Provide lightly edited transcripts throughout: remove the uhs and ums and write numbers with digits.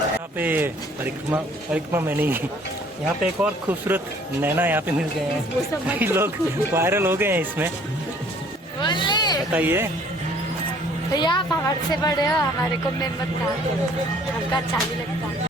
यहाँ पे परिक्रमा परिक्रमा में नहीं, यहाँ पे एक और खूबसूरत नैना यहाँ पे मिल गए हैं। कई लोग वायरल हो गए हैं इसमें। बताइए भैया आप हमारे से बड़े हो, हमारे को मेहनत ना करो, हमका अच्छा नहीं लगता।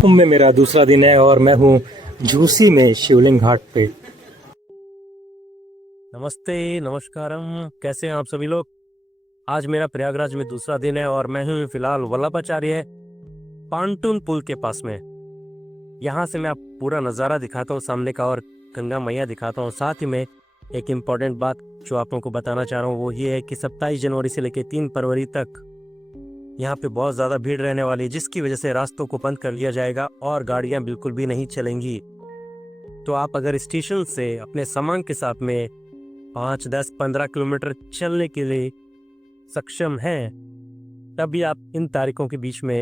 कुंभ में मेरा दूसरा दिन है और मैं हूँ झूसी में शिवलिंग घाट पे। नमस्ते नमस्कारम, कैसे हैं आप सभी लोग। आज मेरा प्रयागराज में दूसरा दिन है और मैं हूँ फिलहाल वल्लभाचार्य पांटून पुल के पास में। यहाँ से मैं आप पूरा नज़ारा दिखाता हूँ सामने का और गंगा मैया दिखाता हूँ। साथ ही में एक इम्पॉर्टेंट बात जो आप लोगों को बताना चाह रहा हूँ वो ये है कि 27 जनवरी से लेकर 3 फरवरी तक यहाँ पे बहुत ज़्यादा भीड़ रहने वाली है, जिसकी वजह से रास्तों को बंद कर लिया जाएगा और गाड़ियाँ बिल्कुल भी नहीं चलेंगी। तो आप अगर स्टेशन से अपने सामान के साथ में 5, 10, 15 किलोमीटर चलने के लिए सक्षम हैं, तभी आप इन तारीखों के बीच में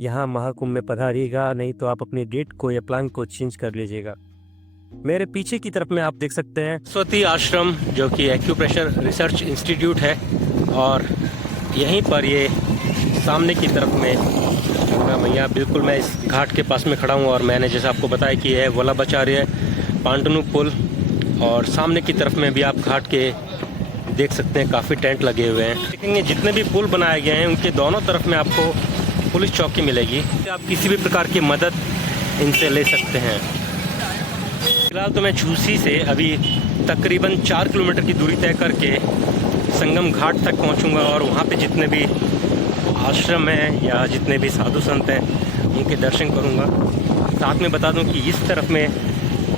यहाँ महाकुंभ में पधारिएगा, नहीं तो आप अपनी डेट को या प्लान को चेंज कर लीजिएगा। मेरे पीछे की तरफ में आप देख सकते हैं सरस्वती आश्रम, जो कि एक्यूप्रेशर रिसर्च इंस्टीट्यूट है, और यहीं पर ये सामने की तरफ में गंगा मैया। बिल्कुल मैं इस घाट के पास में खड़ा हूँ और मैंने जैसे आपको बताया कि है वल्लभाचार्य पांटून पुल, और सामने की तरफ में भी आप घाट के देख सकते हैं काफ़ी टेंट लगे हुए हैं। देखेंगे जितने भी पुल बनाए गए हैं उनके दोनों तरफ में आपको पुलिस चौकी मिलेगी। आप किसी भी प्रकार की मदद इनसे ले सकते हैं। फिलहाल तो मैं झूसी से अभी तकरीबन 4 किलोमीटर की दूरी तय करके संगम घाट तक पहुंचूंगा और वहां पे जितने भी आश्रम हैं या जितने भी साधु संत हैं उनके दर्शन करूंगा। साथ में बता दूं कि इस तरफ में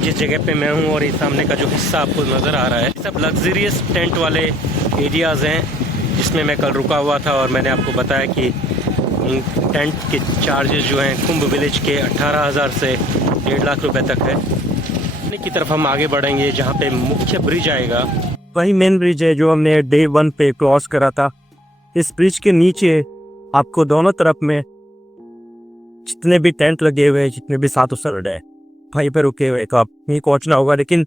जिस जगह पे मैं हूं और इस सामने का जो हिस्सा आपको नज़र आ रहा है, सब लग्जरियस टेंट वाले एरियाज़ हैं जिसमें मैं कल रुका हुआ था। और मैंने आपको बताया कि उन टेंट के चार्जेस जो हैं कुंभ विलेज के 18,000 से 1.5 लाख रुपए तक है। की तरफ हम आगे बढ़ेंगे जहाँ पे मुख्य ब्रिज आएगा, वही मेन ब्रिज है जो हमने डे 1 पे क्रॉस करा था। इस ब्रिज के नीचे आपको दोनों तरफ में जितने भी टेंट लगे हुए हैं, जितने भी साधु संत है वहीं पे रुके हुए, तो आप यहीं पहुंचना होगा। लेकिन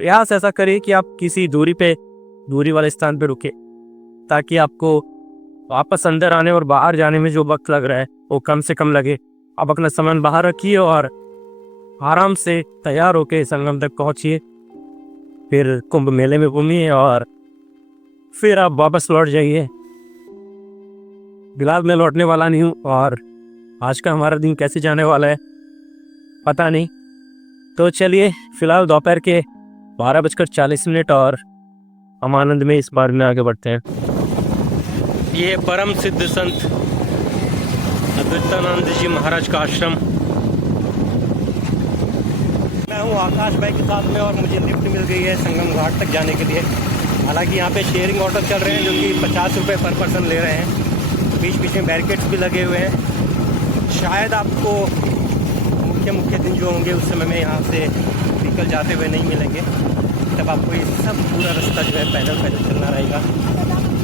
प्रयास ऐसा करिए कि आप किसी दूरी वाले स्थान पे रुके, ताकि आपको वापस अंदर आने और बाहर जाने में जो वक्त लग रहा है वो कम से कम लगे। आप अपना सामान बाहर रखिए और आराम से तैयार होके संगम तक पहुंचिए, फिर कुंभ मेले में घूमिए और फिर आप वापस लौट जाइए। फिलहाल मैं लौटने वाला नहीं हूँ और आज का हमारा दिन कैसे जाने वाला है पता नहीं। तो चलिए फिलहाल दोपहर के 12:40 और हम आनंद में इस बार में आगे बढ़ते हैं। ये परम सिद्ध संत अद्वैतानंद जी महाराज का आश्रम। मैं हूँ आकाश भाई के साथ में और मुझे लिफ्ट मिल गई है संगम घाट तक जाने के लिए। हालांकि यहाँ पे शेयरिंग ऑटो चल रहे हैं जो कि 50 रुपये पर पर्सन ले रहे हैं। बीच बीच में बैरिकेड्स भी लगे हुए हैं। शायद आपको मुख्य दिन जो होंगे उस समय में यहाँ से निकल जाते हुए नहीं मिलेंगे, तब आपको ये सब पूरा रास्ता जो है पैदल चलना रहेगा।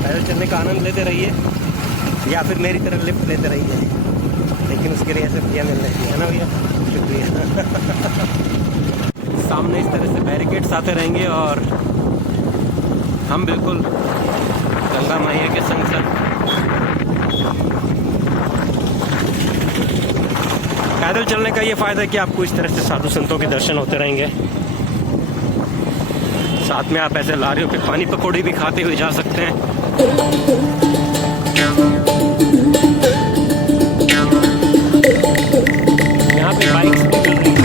पैदल चलने का आनंद लेते रहिए या फिर मेरी तरह लिफ्ट लेते रहिए, लेकिन उसके लिए ऐसे भैया मिलना चाहिए ना भैया। शुक्रिया। सामने इस तरह से बैरिकेड्स आते रहेंगे और हम बिल्कुल गंगा मैया के संग संग पैदल चलने का ये फ़ायदा है कि आपको इस तरह से साधु संतों के दर्शन होते रहेंगे। साथ में आप ऐसे लारियों पे पानी पकौड़ी भी खाते हुए जा सकते हैं। यहाँ पे बाइक्स भी चल रही हैं।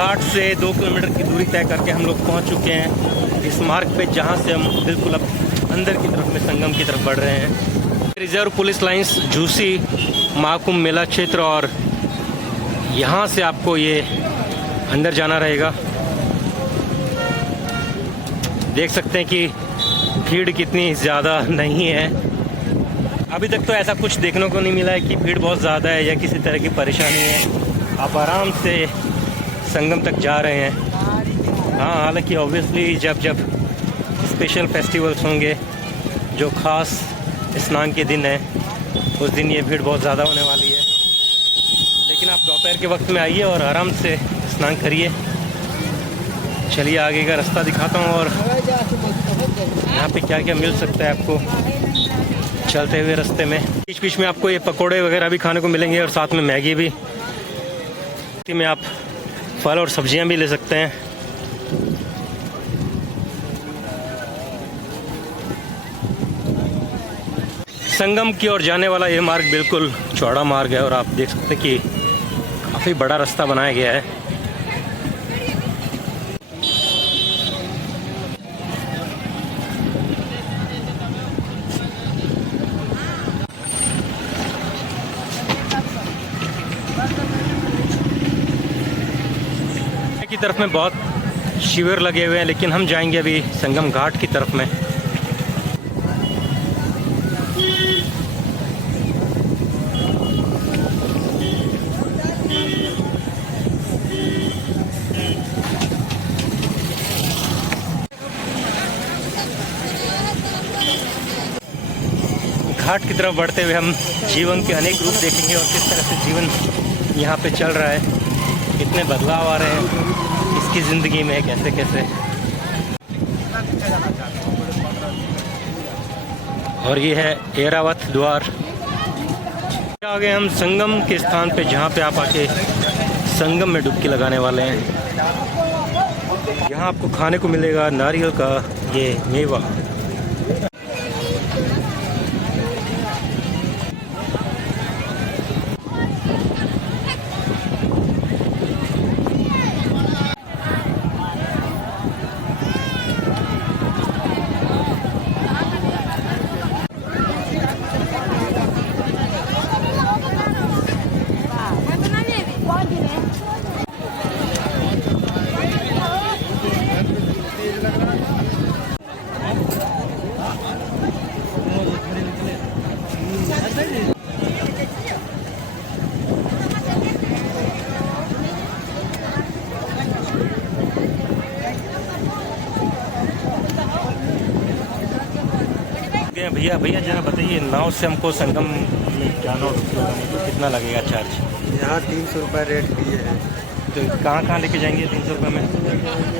घाट से 2 किलोमीटर की दूरी तय करके हम लोग पहुंच चुके हैं इस मार्ग पे, जहां से हम बिल्कुल अब अंदर की तरफ में संगम की तरफ बढ़ रहे हैं। Reserve police lines Jhusi Mahakumbh Mela क्षेत्र, और यहाँ से आपको ये अंदर जाना रहेगा। देख सकते हैं कि भीड़ कितनी ज़्यादा नहीं है। अभी तक तो ऐसा कुछ देखने को नहीं मिला है कि भीड़ बहुत ज़्यादा है या किसी तरह की परेशानी है। आप आराम से संगम तक जा रहे हैं। हाँ, हालांकि ऑब्वियसली जब स्पेशल फेस्टिवल्स होंगे, जो ख़ास स्नान के दिन है, उस दिन ये भीड़ बहुत ज़्यादा होने वाली है। लेकिन आप दोपहर के वक्त में आइए और आराम से स्नान करिए। चलिए आगे का रास्ता दिखाता हूँ और यहाँ पे क्या क्या मिल सकता है आपको चलते हुए रास्ते में। बीच बीच में आपको ये पकोड़े वगैरह भी खाने को मिलेंगे और साथ में मैगी भी। में आप फल और सब्जियाँ भी ले सकते हैं। संगम की ओर जाने वाला ये मार्ग बिल्कुल चौड़ा मार्ग है और आप देख सकते हैं कि काफ़ी बड़ा रास्ता बनाया गया है। की तरफ में बहुत शिविर लगे हुए हैं, लेकिन हम जाएंगे अभी संगम घाट की तरफ में। घाट की तरफ बढ़ते हुए हम जीवन के अनेक रूप देखेंगे और किस तरह से जीवन यहाँ पे चल रहा है, कितने बदलाव आ रहे हैं इसकी ज़िंदगी में, कैसे कैसे। और ये है एरावत द्वार। आ गए हम संगम के स्थान पे, जहाँ पे आप आके संगम में डुबकी लगाने वाले हैं। यहाँ आपको खाने को मिलेगा नारियल का ये मेवा। भैया भैया जरा बताइए, नाव से हमको संगम में जाना और कितना लगेगा चार्ज? यहाँ 300 रुपये रेट दिए हैं। तो कहाँ कहाँ लेके जाएंगे 300 रुपये में?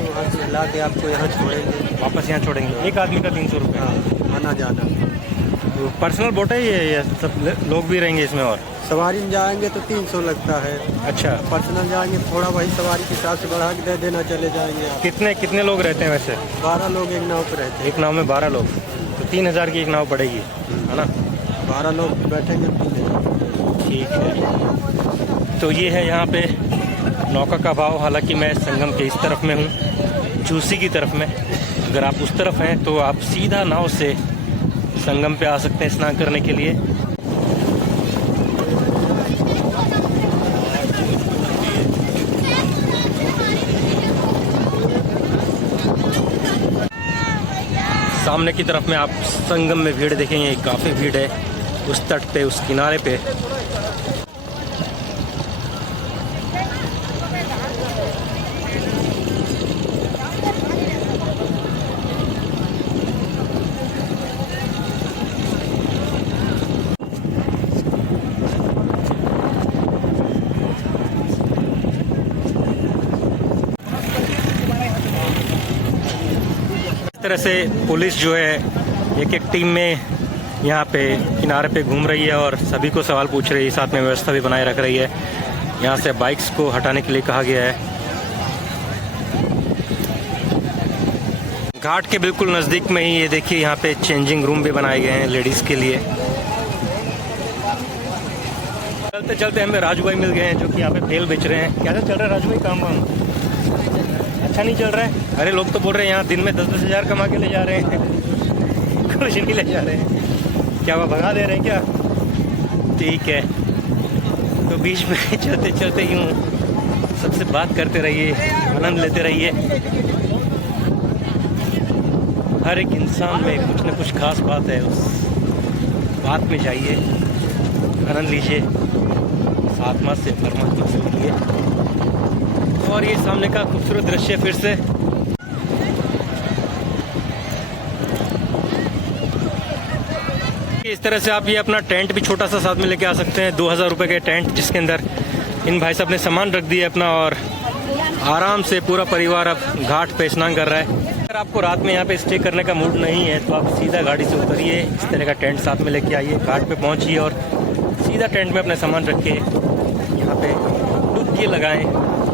वहाँ से ला के आपको यहाँ छोड़ेंगे, वापस यहाँ छोड़ेंगे। एक आदमी का 300 रुपये? हाँ, आना जाना। तो पर्सनल बोट है ये, या सब लोग भी रहेंगे इसमें? और सवारी में जाएंगे तो 300 लगता है। अच्छा, पर्सनल जाएंगे थोड़ा वही सवारी के हिसाब से बढ़ा के दे देना, चले जाएंगे आप। कितने लोग रहते हैं वैसे? 12 लोग एक नाव पर रहते हैं। एक नाव में 12 लोग, तो 3000 की एक नाव पड़ेगी, है ना? 12 लोग बैठेंगे। ठीक है। तो ये है यहाँ पे नौका का भाव। हालांकि मैं संगम के इस तरफ में हूँ, झूसी की तरफ में। अगर आप उस तरफ हैं तो आप सीधा नाव से संगम पे आ सकते हैं स्नान करने के लिए। सामने की तरफ में आप संगम में भीड़ देखेंगे, काफ़ी भीड़ है उस तट पे, उस किनारे पे। इस तरह से पुलिस जो है एक टीम में यहाँ पे किनारे पे घूम रही है और सभी को सवाल पूछ रही है, साथ में व्यवस्था भी बनाए रख रही है। यहाँ से बाइक्स को हटाने के लिए कहा गया है। घाट के बिल्कुल नज़दीक में ही ये देखिए, यहाँ पे चेंजिंग रूम भी बनाए गए हैं लेडीज़ के लिए। चलते चलते हमें राजू भाई मिल गए हैं, जो कि यहाँ पे भेल बेच रहे हैं। कैसा चल रहा है राजू भाई काम वाम? अच्छा नहीं चल रहा है। अरे लोग तो बोल रहे हैं यहाँ दिन में 10-10 हज़ार कमा के ले जा रहे हैं। कुछ नहीं ले जा रहे हैं, क्या वो भगा दे रहे हैं क्या? ठीक है, तो बीच में चलते चलते यूँ सबसे बात करते रहिए, आनंद लेते रहिए। हर एक इंसान में कुछ न कुछ खास बात है, उस बात में जाइए, आनंद लीजिए, इस आत्मा से, परमात्मा से मिलिए। और ये सामने का खूबसूरत दृश्य फिर से। इस तरह से आप ये अपना टेंट भी छोटा सा साथ में लेके आ सकते हैं। 2000 रुपये के टेंट, जिसके अंदर इन भाई साहब ने सामान रख दिया अपना, और आराम से पूरा परिवार अब घाट पे स्नान कर रहा है। अगर आपको रात में यहाँ पे स्टे करने का मूड नहीं है तो आप सीधा गाड़ी से उतरिए, इस तरह का टेंट साथ में लेके आइए, घाट पे पहुँचिए और सीधा टेंट में अपना सामान रख के यहाँ पे डुबकी लगाएं,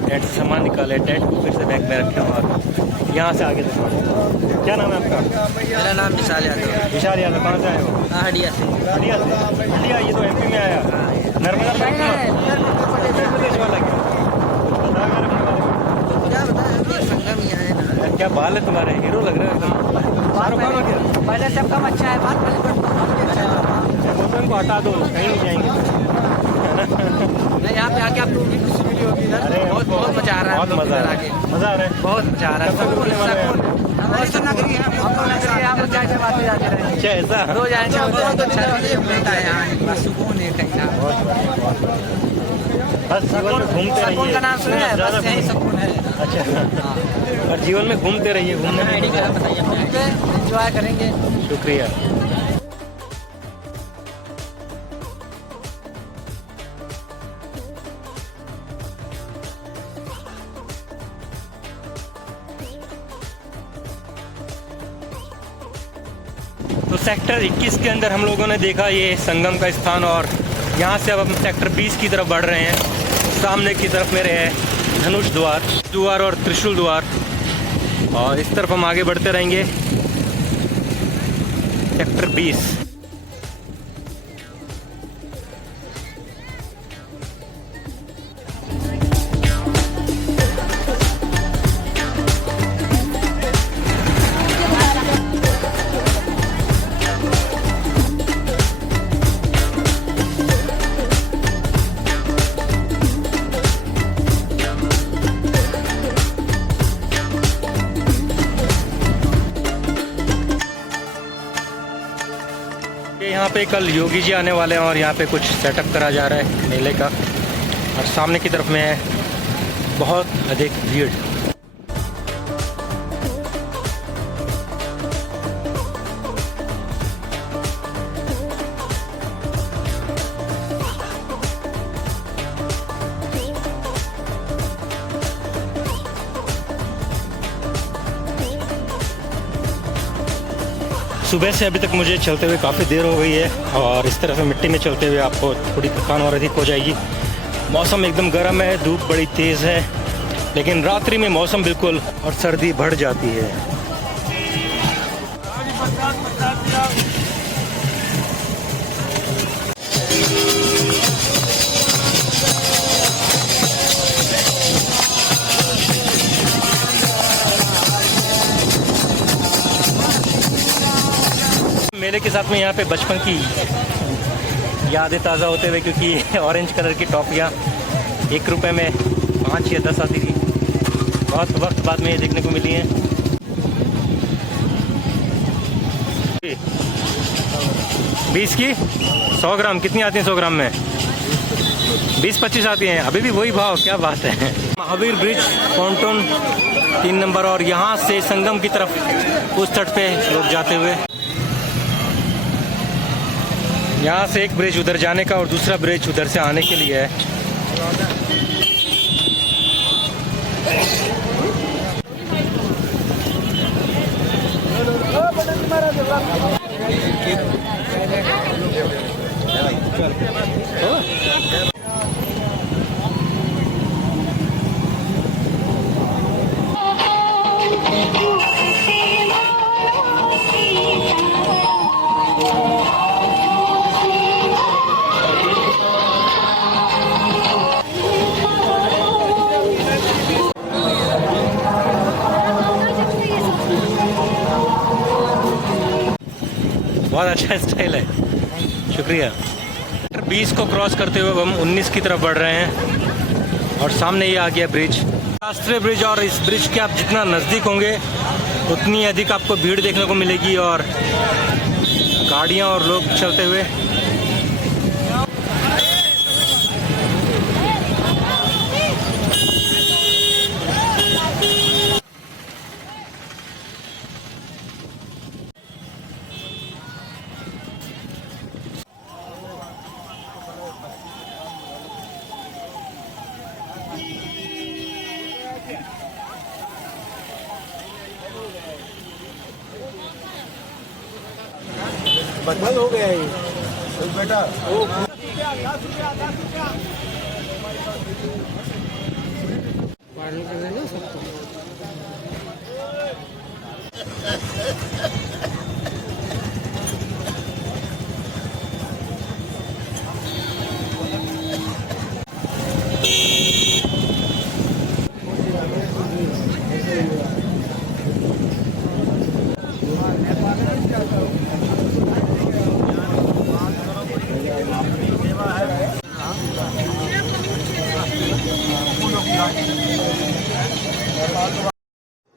टेंट से सामान निकालें, टेंट को फिर से बैग में रखें और यहाँ से आगे तक। क्या नाम है आपका? मेरा नाम विशाल यादव है। विशाल यादव, कहाँ से आए हो? हडिया से। हडिया से? हडिया, ये तो एमपी में आया। नर्मदा प्रदेश वाला क्या? क्या बताया, संगम ही आए ना। यार क्या बाल है तुम्हारे, हीरो लग रहे हो। शाहरुख खान हो क्या? पहले से कम अच्छा है, बात को हटा दो, कहीं नहीं जाएंगे। यहाँ पे आके आप लोग भी खुशी मिली होगी ना। अरे बहुत मजा आ रहा है, बहुत मजा आ रहा है, मजा आ रहा है, बहुत मजा आ रहा है। सब बोलने वाले हैं। हम जाते बातें जाते रहे। अच्छा ऐसा? रोज आए बहुत अच्छा मिलता है यहाँ, सुकून है कहीं ना। बस जीवन में घूमते रहिए। सुकून का नाम सुना है, बस यही सुकून है। अच्छा, और जीवन में घूमते रहिए, घूमने में एंजॉय करेंगे। शुक्रिया। तो सेक्टर 21 के अंदर हम लोगों ने देखा ये संगम का स्थान, और यहाँ से अब हम सेक्टर 20 की तरफ बढ़ रहे हैं। सामने की तरफ मेरे है धनुष द्वार और त्रिशूल द्वार, और इस तरफ हम आगे बढ़ते रहेंगे। सेक्टर 20। यहाँ पे कल योगी जी आने वाले हैं और यहाँ पे कुछ सेटअप करा जा रहा है मेले का, और सामने की तरफ में है बहुत अधिक भीड़। सुबह से अभी तक मुझे चलते हुए काफ़ी देर हो गई है, और इस तरह से मिट्टी में चलते हुए आपको थोड़ी थकान और अधिक हो जाएगी। मौसम एकदम गर्म है, धूप बड़ी तेज़ है, लेकिन रात्रि में मौसम बिल्कुल और सर्दी बढ़ जाती है। मेले के साथ में यहाँ पे बचपन की यादें ताज़ा होते हुए, क्योंकि ऑरेंज कलर की टॉफियाँ 1 रुपये में 5 या 10 आती थी। बहुत वक्त बाद में ये देखने को मिली हैं। 20 की 100 ग्राम कितनी आती हैं? 100 ग्राम में 20-25 आती हैं। अभी भी वही भाव, क्या बात है। महावीर ब्रिज, पॉन्टून 3 नंबर, और यहाँ से संगम की तरफ उस तट पे लोग जाते हुए। यहाँ से एक ब्रिज उधर जाने का और दूसरा ब्रिज उधर से आने के लिए है। बहुत अच्छा स्टाइल है, शुक्रिया। 20 को क्रॉस करते हुए हम 19 की तरफ बढ़ रहे हैं और सामने ये आ गया ब्रिज, राष्ट्रीय ब्रिज। और इस ब्रिज के आप जितना नज़दीक होंगे उतनी अधिक आपको भीड़ देखने को मिलेगी और गाड़ियाँ और लोग चलते हुए। बंद हो गया ये बेटा।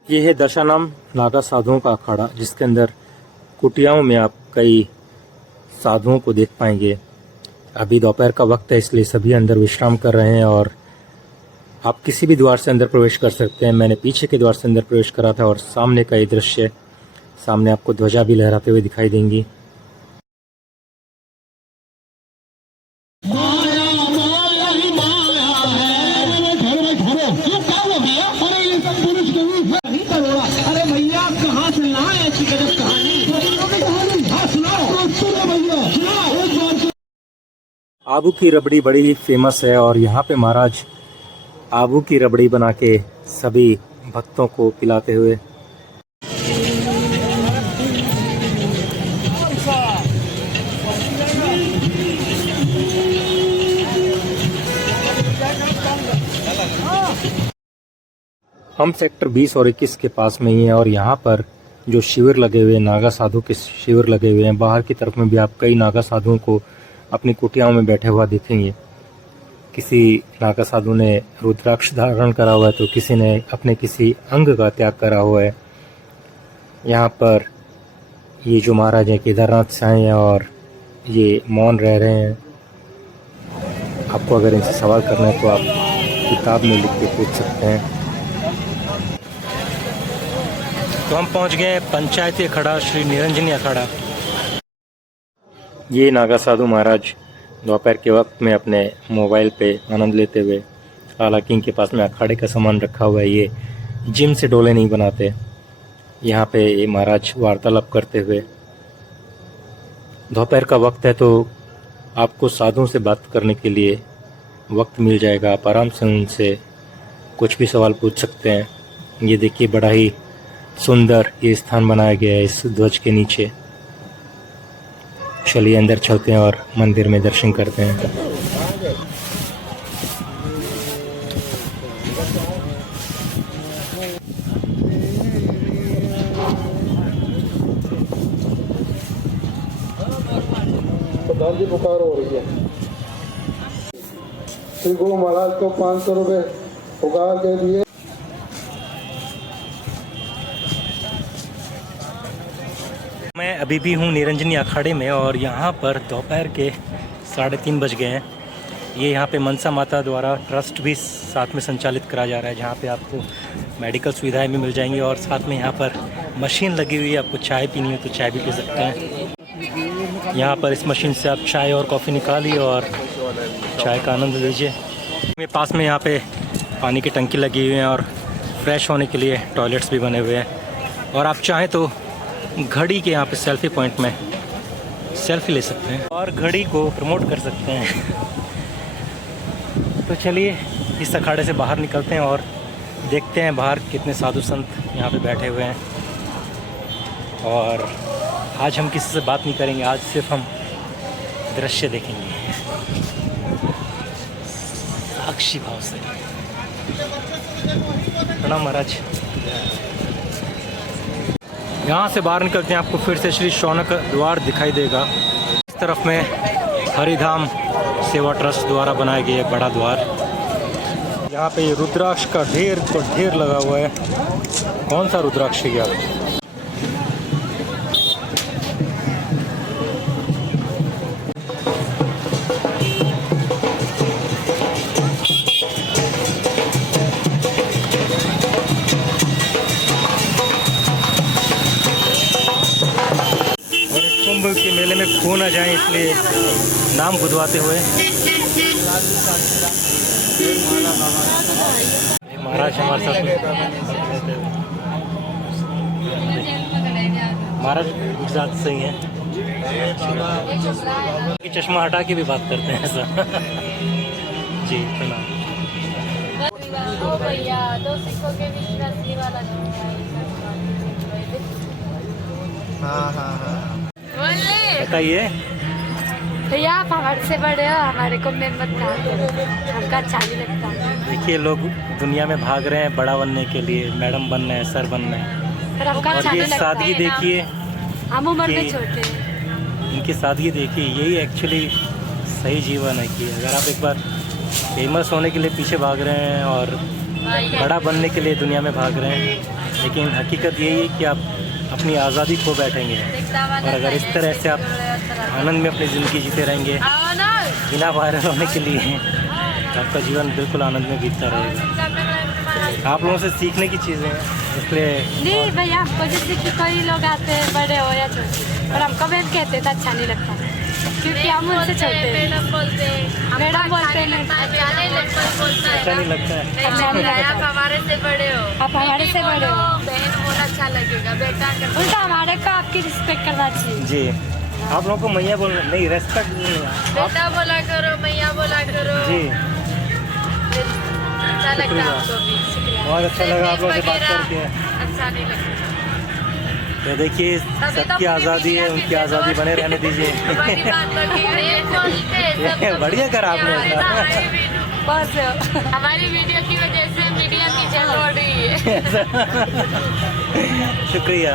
ये है दशानाम नागा साधुओं का अखाड़ा, जिसके अंदर कुटियाओं में आप कई साधुओं को देख पाएंगे। अभी दोपहर का वक्त है, इसलिए सभी अंदर विश्राम कर रहे हैं और आप किसी भी द्वार से अंदर प्रवेश कर सकते हैं। मैंने पीछे के द्वार से अंदर प्रवेश करा था और सामने का ये दृश्य, सामने आपको ध्वजा भी लहराते हुए दिखाई देंगी। आबू की रबड़ी बड़ी फेमस है और यहाँ पे महाराज आबू की रबड़ी बना के सभी भक्तों को पिलाते हुए। हम सेक्टर 20 और 21 के पास में ही हैं और यहाँ पर जो शिविर लगे हुए हैं, नागा साधु के शिविर लगे हुए हैं। बाहर की तरफ में भी आप कई नागा साधुओं को अपनी कुटियाओं में बैठे हुआ देखेंगे। किसी नागा साधु ने रुद्राक्ष धारण करा हुआ है तो किसी ने अपने किसी अंग का त्याग करा हुआ है। यहाँ पर ये जो महाराज हैं केदारनाथ से आए हैं और ये मौन रह रहे हैं। आपको अगर इनसे सवाल करना है तो आप किताब में लिख के पूछ सकते हैं। तो हम पहुँच गए पंचायती अखाड़ा श्री निरंजनी अखाड़ा। ये नागा साधु महाराज दोपहर के वक्त में अपने मोबाइल पे आनंद लेते हुए, हालांकि इनके पास में अखाड़े का सामान रखा हुआ है, ये जिम से डोले नहीं बनाते। यहाँ पे ये महाराज वार्तालाप करते हुए। दोपहर का वक्त है तो आपको साधुओं से बात करने के लिए वक्त मिल जाएगा। आप आराम से उनसे कुछ भी सवाल पूछ सकते हैं। ये देखिए बड़ा ही सुंदर ये स्थान बनाया गया है इस ध्वज के नीचे। चलिए अंदर चलते हैं और मंदिर में दर्शन करते हैं। प्रधान जी पुकार हो रही है। श्री गुरु महाराज को 500 रुपए पुकार के दिए। मैं अभी भी हूँ निरंजनी अखाड़े में और यहाँ पर दोपहर के 3:30 बज गए हैं। ये यहाँ पे मनसा माता द्वारा ट्रस्ट भी साथ में संचालित करा जा रहा है, जहाँ पे आपको मेडिकल सुविधाएं भी मिल जाएंगी और साथ में यहाँ पर मशीन लगी हुई है। आपको चाय पीनी है तो चाय भी पी सकते हैं। यहाँ पर इस मशीन से आप चाय और कॉफ़ी निकालिए और चाय का आनंद लीजिए। मेरे पास में यहाँ पे पानी की टंकी लगी हुई है और फ्रेश होने के लिए टॉयलेट्स भी बने हुए हैं और आप चाहें तो घड़ी के यहाँ पे सेल्फी पॉइंट में सेल्फी ले सकते हैं और घड़ी को प्रमोट कर सकते हैं। तो चलिए इस अखाड़े से बाहर निकलते हैं और देखते हैं बाहर कितने साधु संत यहाँ पे बैठे हुए हैं। और आज हम किसी से बात नहीं करेंगे, आज सिर्फ हम दृश्य देखेंगे साक्षी भाव से। प्रणाम महाराज। यहाँ से बाहर निकलते हैं आपको फिर से श्री शौनक द्वार दिखाई देगा। इस तरफ में हरिधाम सेवा ट्रस्ट द्वारा बनाया गया एक बड़ा द्वार। यहाँ पे रुद्राक्ष का ढेर तो ढेर लगा हुआ है। कौन सा रुद्राक्ष है यार? कुंभ के मेले में खो ना जाए इसलिए नाम गुदवाते हुए महाराज हमारे साथ महाराज गुजरात से ही हैं। चश्मा हटा के भी बात करते हैं ऐसा। जी प्रणाम। ओ भैया 2 सिक्कों के बीच में असली वाला बताइए भैया, आप हमारे से बड़े हो, हमारे को में मत ना करो, हमका अच्छा नहीं लगता। देखिए लोग दुनिया में भाग रहे हैं बड़ा बनने के लिए, मैडम बनना है, सर बनना है, पर हमका अच्छा और ये नहीं लगता सादगी है ना। देखिए, हम उम्र में कि- छोटे हैं। इनकी सादगी देखिए, यही एक्चुअली सही जीवन है कि अगर आप एक बार फेमस होने के लिए पीछे भाग रहे हैं और बड़ा बनने के लिए दुनिया में भाग रहे हैं, लेकिन हकीकत यही है कि आप अपनी आज़ादी खो बैठेंगे। और अगर इस तरह से आप आनंद में अपनी ज़िंदगी जीते रहेंगे बिना वायरल होने के लिए, तो आपका जीवन बिल्कुल आनंद में बीतता रहेगा। आप लोगों से सीखने की चीज़ें हैं, इसलिए नहीं भैया, हमको जैसे कि कोई लोग आते हैं बड़े हो या छोटे, पर हमको मैम कहते हैं तो अच्छा नहीं लगता, क्योंकि हम उनसे छोटे हैं। मैडम बोलते हैं अच्छा नहीं लगता है। अच्छा नहीं लगता। आप हमारे से बड़े हो, आप हमारे से बड़े हो, बहन बोला अच्छा लगेगा, बेटा कर उल्टा हमारे को आपकी रिस्पेक्ट करना चाहिए। जी आप लोगों को मैया बोल नहीं, रेस्पेक्ट नहीं है आप। बेटा बोला करो, मैया बोला करो। जी अच्छा लगता है आपको भी। बहुत अच्छा लगा आप लोगों से बात वगैरह करके। अच्छा नहीं लगता। तो देखिए सबकी आज़ादी है, उनकी आज़ादी बने रहने दीजिए। हमारी बात होगी, ये बोलते हैं सब। बढ़िया करा आपने ऐसा। बस हमारी वीडियो की वजह से मीडिया पीछे दौड़ रही है। शुक्रिया।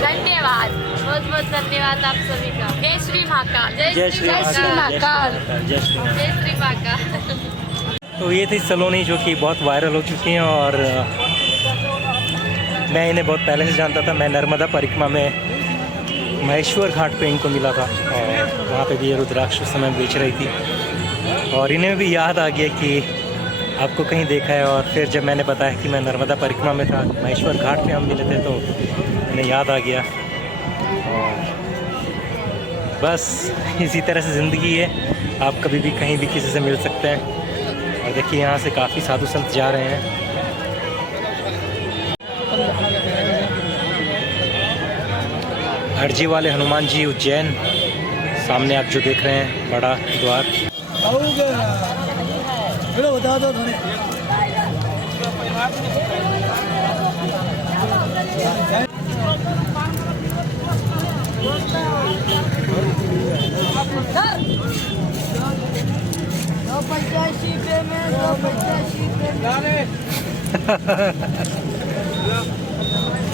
धन्यवाद, बहुत बहुत धन्यवाद आप सभी का। जय श्री महाकाल। जय श्री जय श्री महाकाल। जय श्री महाकाल। जय श्री महाकाल। तो ये थी सलोनी जो कि बहुत वायरल हो चुकी हैं और मैं इन्हें बहुत पहले से जानता था। मैं नर्मदा परिक्रमा में महेश्वर घाट पे इनको मिला था और वहाँ पे भी ये रुद्राक्ष उस समय बेच रही थी और इन्हें भी याद आ गया कि आपको कहीं देखा है। और फिर जब मैंने बताया कि मैं नर्मदा परिक्रमा में था, महेश्वर घाट पे हम मिले थे, तो इन्हें याद आ गया। और बस इसी तरह से ज़िंदगी है, आप कभी भी कहीं भी किसी से मिल सकते हैं। और देखिए यहाँ से काफ़ी साधु संत जा रहे हैं। अर्जी वाले हनुमान जी उज्जैन, सामने आप जो देख रहे हैं बड़ा द्वार। बता दो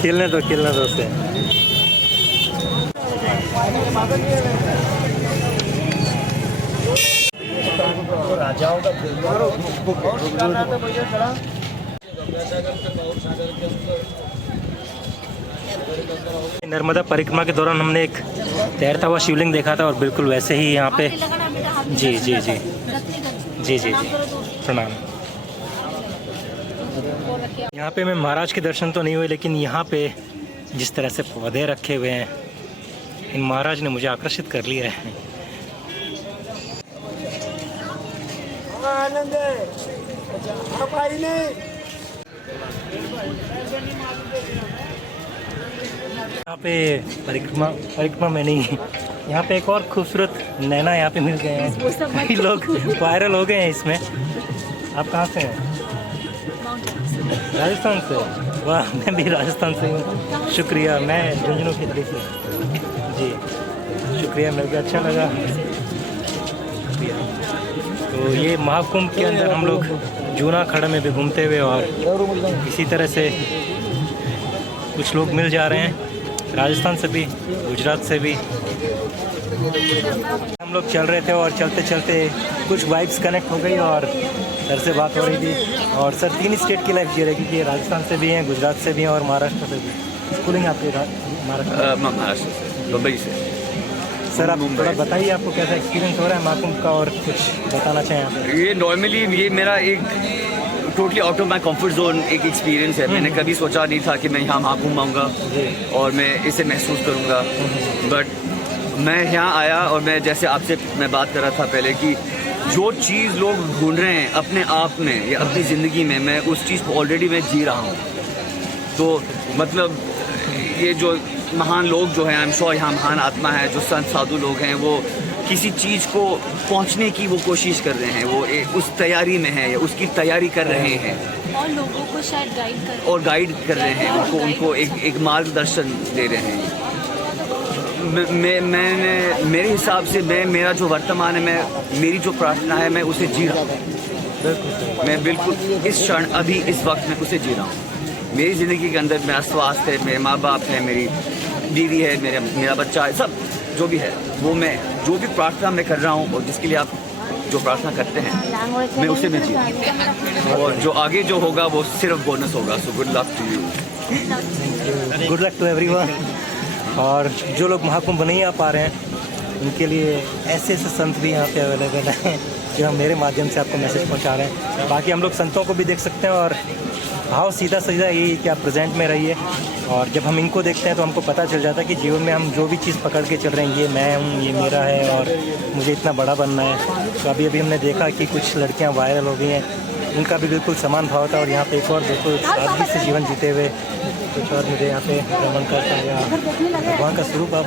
खेलने दो उसे। राजाओं का नर्मदा परिक्रमा के दौरान हमने एक तैरता हुआ शिवलिंग देखा था और बिल्कुल वैसे ही यहाँ पे। जी जी जी जी जी जी प्रणाम। यहाँ पे मैं महाराज के दर्शन तो नहीं हुए, लेकिन यहाँ पे जिस तरह से पौधे रखे हुए हैं, इन महाराज ने मुझे आकर्षित कर लिया है। आनंद है आप आई नहीं। यहाँ पे परिक्रमा में नहीं, यहाँ पे एक और खूबसूरत नैना यहाँ पे मिल गए हैं। कई लोग वायरल हो गए हैं इसमें। आप कहाँ से हैं? राजस्थान से। वाह, मैं भी राजस्थान से हूँ। शुक्रिया, मैं झुंझुनू खिदड़ी से। जी शुक्रिया, मिल गया, अच्छा लगा। तो ये महाकुंभ के अंदर हम लोग जूना खड़ा में भी घूमते हुए और इसी तरह से कुछ लोग मिल जा रहे हैं राजस्थान से भी, गुजरात से भी। हम लोग चल रहे थे और चलते चलते कुछ वाइब्स कनेक्ट हो गई और सर से बात हो रही थी। और सर 3 स्टेट की लाइफ जी रहे क्योंकि राजस्थान से भी हैं, गुजरात से भी हैं और महाराष्ट्र से भी। स्कूलिंग आपकी महाराष्ट्र महाराष्ट्र से, मुंबई से। सर आप थोड़ा बताइए आपको कैसा एक्सपीरियंस हो रहा है महाकुंभ का और कुछ बताना चाहें आप? ये नॉर्मली ये मेरा एक totally out of my comfort zone एक एक्सपीरियंस है। मैंने कभी सोचा नहीं था कि मैं यहाँ महाकुंभ आऊँगा और मैं इसे महसूस करूँगा, बट मैं यहाँ आया और मैं जैसे आपसे मैं बात कर रहा था पहले कि जो चीज़ लोग ढूंढ रहे हैं अपने आप में या अपनी ज़िंदगी में, मैं उस चीज़ को ऑलरेडी मैं जी रहा हूँ। तो मतलब ये जो महान लोग जो हैं, आई एम श्योर यहाँ महान आत्मा है, जो संत साधु लोग हैं, वो किसी चीज़ को पहुँचने की वो कोशिश कर रहे हैं, वो उस तैयारी में है या उसकी तैयारी कर रहे हैं और लोगों को शायद गाइड कर रहे हैं, उनको एक मार्गदर्शन दे रहे हैं। मैंने मेरे हिसाब से मेरा जो वर्तमान है, मेरी जो प्रार्थना है, मैं उसे जी रहा हूँ। मैं बिल्कुल इस क्षण अभी इस वक्त में उसे जी रहा हूँ। मेरी ज़िंदगी के अंदर मेरा स्वास्थ्य है, मेरे माँ बाप हैं, मेरी बीवी है, मेरा बच्चा है, सब जो भी है वो मैं जो भी प्रार्थना मैं कर रहा हूँ और जिसके लिए आप जो प्रार्थना करते हैं मैं उसे मैं जी रहा हूँ। और जो आगे जो होगा वो सिर्फ बोनस होगा। So good luck to you. Good luck to everyone. और जो लोग महाकुंभ नहीं आ पा रहे हैं उनके लिए ऐसे संत भी यहाँ पे अवेलेबल हैं जो हम मेरे माध्यम से आपको मैसेज पहुँचा रहे हैं। बाकी हम लोग संतों को भी देख सकते हैं और भाव सीधा यही कि आप प्रेजेंट में रहिए। और जब हम इनको देखते हैं तो हमको पता चल जाता है कि जीवन में हम जो भी चीज़ पकड़ के चल रहे हैं, ये मैं हूँ, ये मेरा है और मुझे इतना बड़ा बनना है। तो अभी हमने देखा कि कुछ लड़कियाँ वायरल हो गई हैं, उनका भी बिल्कुल समान भाव था। और यहाँ पे एक और बिल्कुल सादगी से जीवन जीते हुए कुछ और मुझे यहाँ पे भ्रमण करता है या भगवान का स्वरूप आप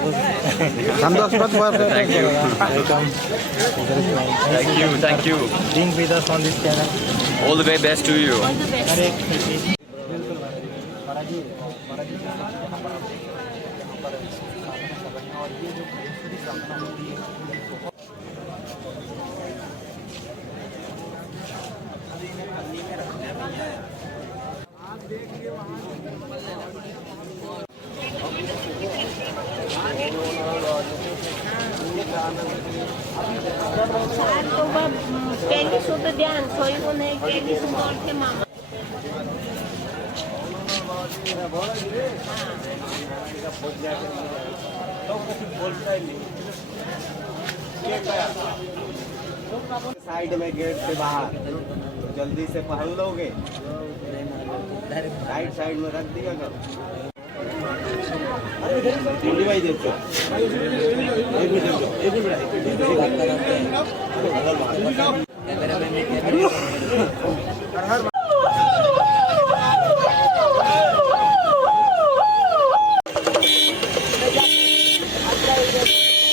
thank you being with us on this channel. All the way best to you. पहली सो तो ध्यान सोई वो नहीं पहली सो और थे मामा साइड में गेट से बाहर जल्दी से पहन लोगे, राइट साइड में रख दिया करो। भाई देखो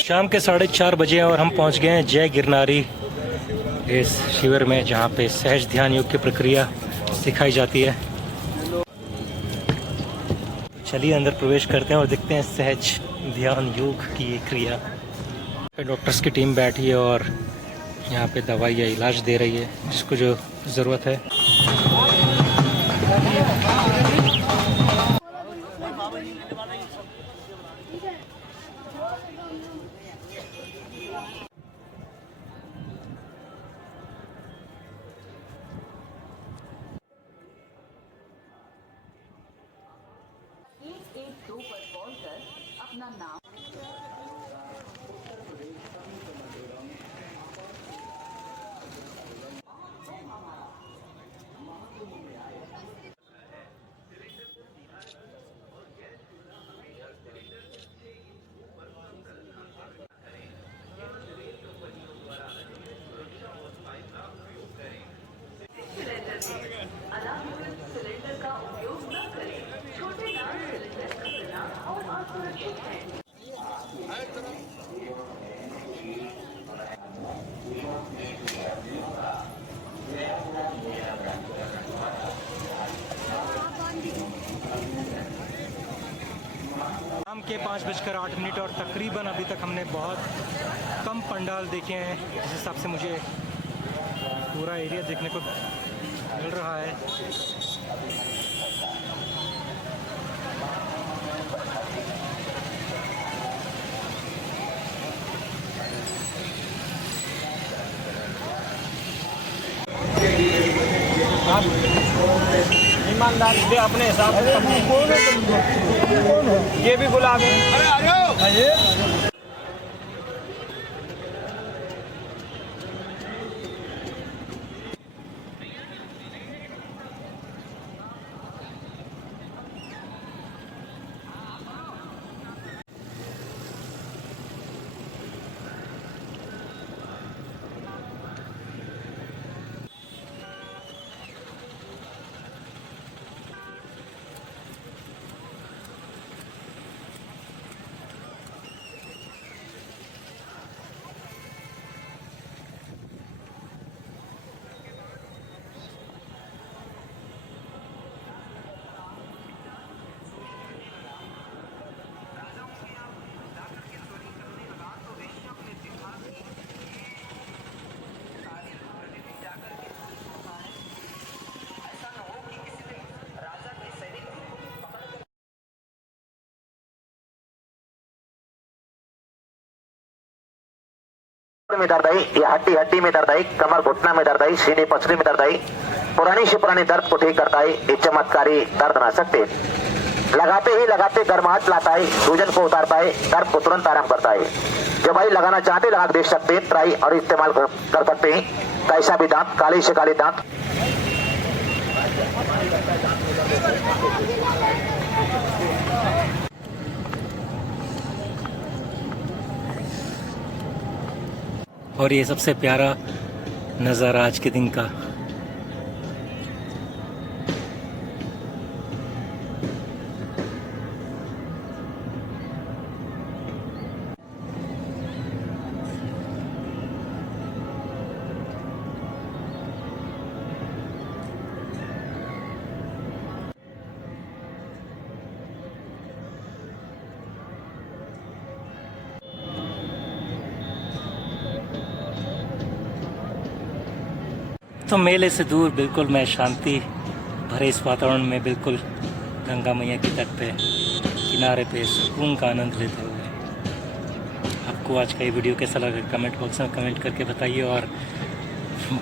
शाम के 4:30 बजे और हम पहुंच गए हैं जय गिरनारी इस शिविर में, जहां पे सहज ध्यान योग की प्रक्रिया सिखाई जाती है। चलिए अंदर प्रवेश करते हैं और देखते हैं सहज ध्यान योग की ये क्रिया। पे डॉक्टर्स की टीम बैठी है और यहाँ पे दवाई या इलाज दे रही है जिसको जो ज़रूरत है। शाम के 5:08 और तकरीबन अभी तक हमने बहुत कम पंडाल देखे हैं। जिस हिसाब से मुझे पूरा एरिया देखने को मिल रहा है। ईमानदार से अपने हिसाब से ये भी गुलाब है। में दर्द आई, या हड्डी हड्डी में दर्द आई, कमर घुटना में दर्द आई, सीने पसली में दर्द आई, पुरानी से पुरानी दर्द को ठीक करता है। ये चमत्कारी दर्द ना सकते, लगाते ही लगाते गर्माहट लाता है, सूजन को उतारता है, दर्द को तुरंत आराम करता है। जो भाई लगाना चाहते लगा देख सकते हैं, ट्राई और इस्तेमाल कर सकते हैं। कैसा भी दांत, काली से काली दांत। और ये सबसे प्यारा नज़ारा आज के दिन का। तो मेले से दूर बिल्कुल मैं शांति भरे इस वातावरण में बिल्कुल गंगा मैया के तट पे किनारे पे सुकून का आनंद लेते हुए। आपको आज का ये वीडियो कैसा लगा कमेंट बॉक्स में कमेंट करके बताइए और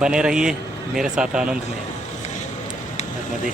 बने रहिए मेरे साथ आनंद में। नर्मदे